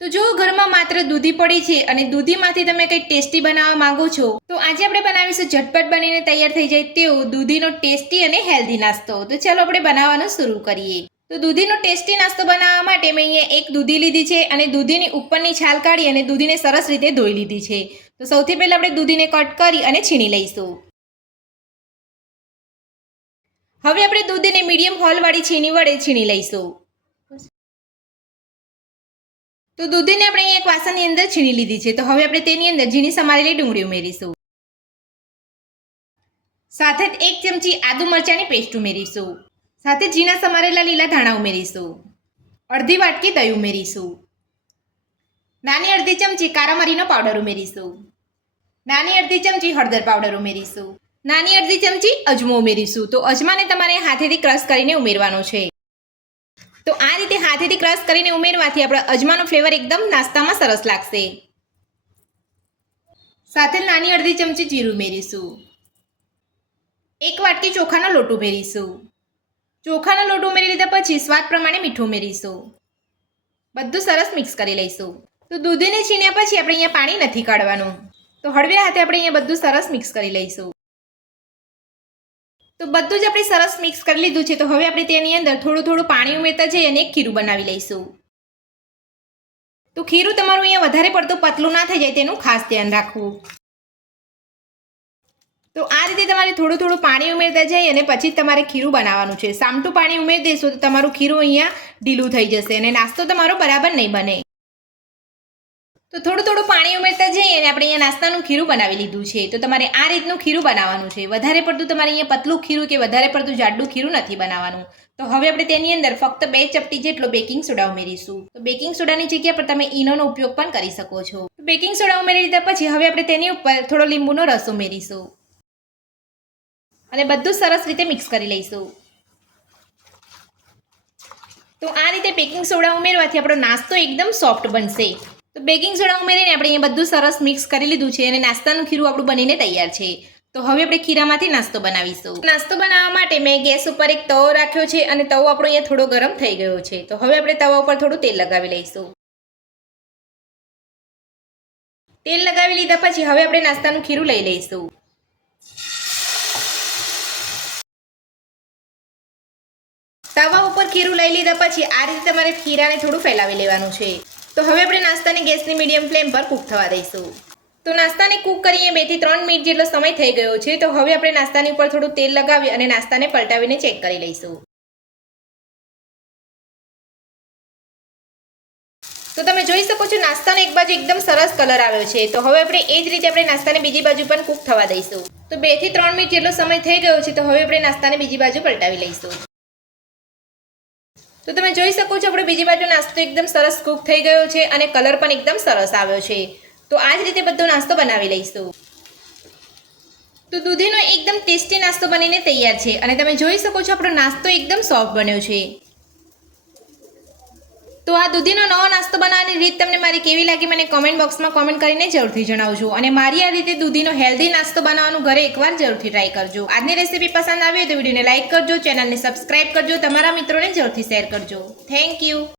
તો જો ઘરમાં માત્ર દૂધી પડી છે અને દૂધીમાંથી તમે કંઈક ટેસ્ટી બનાવવા માંગો છો તો આજે આપણે બનાવીશું ઝટપટ બનીને તૈયાર થઈ જાય તેવો દૂધીનો ટેસ્ટી અને હેલ્ધી નાસ્તો। તો ચાલો આપણે બનાવવાનું શરૂ કરીએ। તો દૂધીનો ટેસ્ટી નાસ્તો બનાવવા માટે મેં અહીંયા એક દૂધી લીધી છે અને દૂધીની ઉપરની છાલ કાઢી અને દૂધીને સરસ રીતે ધોઈ લીધી છે। તો સૌથી પહેલા આપણે દૂધીને કટ કરી અને છીણી લઈશું। હવે આપણે દૂધીને મીડિયમ હોલવાળી છીણી વડે છીણી લઈશું। તો દૂધીને આપણે અહીંયા એક વાસણની અંદર છીણી લીધી છે। તો હવે આપણે તેની અંદર ઝીણી સમારેલી ડુંગળી ઉમેરીશું, સાથે જ 1 ચમચી આદુ મરચાંની પેસ્ટ ઉમેરીશું, સાથે ઝીણા સમારેલા લીલા ધાણા ઉમેરીશું, અડધી વાટકી દહીં ઉમેરીશું, નાની અડધી ચમચી કારા મરીનો પાવડર ઉમેરીશું, નાની અડધી ચમચી હળદર પાવડર ઉમેરીશું, નાની અડધી ચમચી અજમો ઉમેરીશું। તો અજમાને તમારે હાથેથી ક્રશ કરીને ઉમેરવાનો છે। તો આ રીતે હાથેથી ક્રશ કરીને ઉમેરવાથી આપણે અજમાનો ફ્લેવર એકદમ નાસ્તામાં સરસ લાગશે। સાથે નાની અડધી ચમચી જીરું ઉમેરીશું, 1 વાટકી ચોખાનો લોટ ઉમેરીશું, ચોખાનો લોટ ઉમેરી લીધા પછી સ્વાદ પ્રમાણે મીઠું ઉમેરીશું, બધું સરસ મિક્સ કરી લઈશું। તો દૂધીને છીણ્યા પછી આપણે અહીંયા પાણી નથી કાઢવાનું, તો હળવે હાથે આપણે અહીંયા બધું સરસ મિક્સ કરી લઈશું। તો બધું જ આપણે સરસ મિક્સ કરી લીધું છે। તો હવે આપણે તેની અંદર થોડું થોડું પાણી ઉમેરતા જઈએ અને એક ખીરું બનાવી લઈશું। તો ખીરું તમારું અહીંયા વધારે પડતું પતલું ના થઈ જાય તેનું ખાસ ધ્યાન રાખવું। તો આ રીતે તમારે થોડું થોડું પાણી ઉમેરતા જઈએ અને પછી તમારે ખીરું બનાવવાનું છે। સામટું પાણી ઉમેરી દેશો તો તમારું ખીરું અહીંયા ઢીલું થઈ જશે અને નાસ્તો તમારો બરાબર નહીં બને। તો થોડું થોડું પાણી ઉમેરતા જઈએ અને આપણે અહીંયા નાસ્તાનું ખીરું બનાવી લીધું છે। તો તમારે આ રીતનું ખીરું બનાવવાનું છે, વધારે પડતું તમારે અહીંયા પતલું ખીરું કે વધારે પડતું જાડું ખીરું નથી બનાવવાનું। તો હવે આપણે તેની અંદર ફક્ત 2 ચપટી જેટલો બેકિંગ સોડા ઉમેરીશું। તો બેકિંગ સોડાની જગ્યા પર તમે ઈનોનો ઉપયોગ પણ કરી શકો છો। બેકિંગ સોડા ઉમેરી લીધા પછી હવે આપણે તેની ઉપર થોડો લીંબુનો રસ ઉમેરીશું અને બધું સરસ રીતે મિક્સ કરી લઈશું। તો આ રીતે બેકિંગ સોડા ઉમેરવાથી આપણો નાસ્તો એકદમ સોફ્ટ બનશે। તો બેકિંગ સોડા ઉમેરીને આપણે અહીંયા બધું સરસ મિક્સ કરી લીધું છે અને નાસ્તાનું ખીરું આપણું બનીને તૈયાર છે। તો હવે આપણે ખીરામાંથી નાસ્તો બનાવીશું। નાસ્તો બનાવવા માટે મેં ગેસ ઉપર એક તવો રાખ્યો છે અને તવો આપણો અહીંયા થોડો ગરમ થઈ ગયો છે। તો હવે આપણે તવા ઉપર થોડું તેલ લગાવી લઈશું। તેલ લગાવી લીધા પછી હવે આપણે નાસ્તાનું ખીરું લઈ લઈશું। તવા ઉપર ખીરું લઈ લીધા પછી આ રીતે તમારે ખીરાને થોડું ફેલાવી લેવાનું છે। તો હવે આપણે નાસ્તાને ગેસની મીડિયમ ફ્લેમ પર કૂક થવા દઈશું। તો નાસ્તાને કૂક કરીએ 2 થી 3 મિનિટ જેટલો સમય થઈ ગયો છે। તો હવે આપણે નાસ્તાની ઉપર થોડું તેલ લગાવી અને નાસ્તાને પલટાવીને ચેક કરી લઈશું। તો તમે જોઈ શકો છો નાસ્તાનો એક બાજુ એકદમ સરસ કલર આવ્યો છે। તો હવે આપણે એ જ રીતે આપણે નાસ્તાને બીજી બાજુ પણ કૂક થવા દઈશું। તો 2 થી 3 મિનિટ જેટલો સમય થઈ ગયો છે। તો હવે આપણે નાસ્તાને બીજી બાજુ પલટાવી લઈશું। તો તમે જોઈ શકો છો આપણે બીજી બાજુ નાસ્તો એકદમ સરસ કૂક થઈ ગયો છે અને કલર પણ એકદમ સરસ આવ્યો છે। તો આ જ રીતે બધો નાસ્તો બનાવી લઈશું। તો દૂધીનો એકદમ ટેસ્ટી નાસ્તો બનીને તૈયાર છે અને તમે જોઈ શકો છો આપણો નાસ્તો એકદમ સોફ્ટ બન્યો છે। તો આ દૂધીનો નવો નાસ્તો બનાવવાની રીત તમને મારી કેવી લાગી મને કમેન્ટ બોક્સમાં કમેન્ટ કરીને જરૂરથી જણાવજો અને મારી આ રીતે દૂધીનો હેલ્ધી નાસ્તો બનાવવાનું ઘરે એકવાર જરૂરથી ટ્રાય કરજો। આજની રેસીપી પસંદ આવી હોય તો વિડીયોને લાઇક કરજો, ચેનલને સબસ્ક્રાઇબ કરજો, તમારા મિત્રોને જરૂરથી શેર કરજો। Thank you.